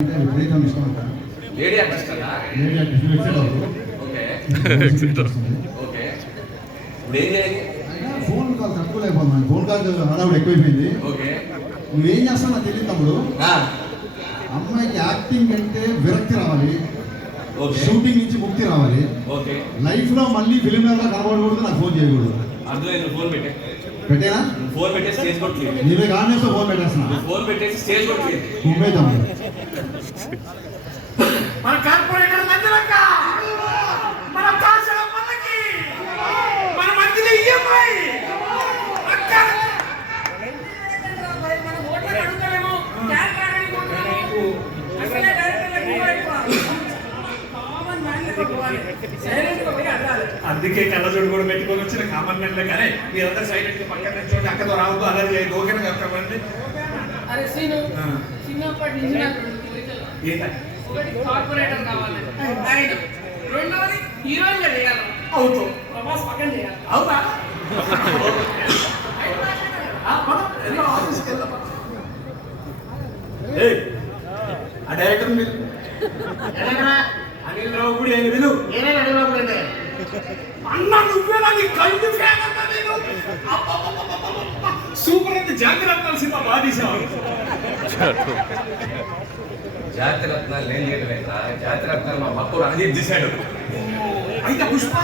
విపరీతం ఇష్టం అంట. లేడీ ఆర్టిస్ట్ అన్నా? లేడీ ఆర్టిస్ట్ ఎక్సైట్ అవుతుంది. ఓకే ఎక్సైట్ వస్తుంది. ఓకే. ఇప్పుడు ఏం చేయాలి? ఫోన్ కాల్ తట్టుకోలేకపోతున్నాను. ఫోన్ కాల్ హడావుడు ఎక్కువైపోయింది. ఓకే. నువ్వేం చేస్తావు నాకు తెలియదు తమ్ముడు. అమ్మాయికి యాక్టింగ్ అంటే విరక్తి రావాలి, షూటింగ్ నుంచి ముక్తి రావాలి. ఓకే. లైఫ్ లో మళ్ళీ ఫిలిం లా కనబడకూడదు, నాకు ఫోన్ చేయకూడదు. అందులో నువ్వు ఫోన్ పెట్టే పెట్టేనా? ఫోన్ పెట్టేసి స్టేజ్ కొట్టలేదు. నీవే కానేస్తో ఫోన్ పెట్టేస్తున్నా. ఫోన్ పెట్టేసి స్టేజ్ కొట్టలేదు. నువ్వే తమ్ముడు. మన కార్పొరేటర్ మందిరక్క, మన కాసల మనకి, మన మందిలో ఈఎంఐ అక్క మన ఓటర్ అడుగుతారేమో క్యాన్ కార్డ్ కొట్టాము. అసలే డైరెక్టర్ కామన్ మ్యాన్ కొట్టుకోవాలి. సైలెంట్ గా పోయి అడగాలి. అందుకే కళ్ళజోడు కూడా పెట్టుకొని వచ్చిన కామన్ మ్యాన్ కానీ మీరందరూ సైలెంట్ గా పక్కన నిల్చోండి. అక్కతో రావద్దు, అలా చేయదు. ఓకేనా కప్పండి. అరే సీను చిన్నప్పటి నుంచి నాకు రెండు కోరికలు. ఒకటి కార్పొరేటర్ కావాలి, రెండవది హీరోయిన్ గా చేయాలి. అవుతావు. ప్రభాస్ పక్కన చేయాలి. అవునా? ఆ డైరెక్టర్ మీరు అనిల్ రావు కూడా ఏమి విను. అన్న నువ్వే నాకు కళ్ళు ఫ్యాన్ అన్నా నేను. సూపర్ అంటే జాగ్రత్త సినిమా బాగా తీసావు. జాతి రత్నాలు నేను చేయడం జాతి రత్నాలు మా మక్కడు అనేది తీశాడు. అయితే పుష్ప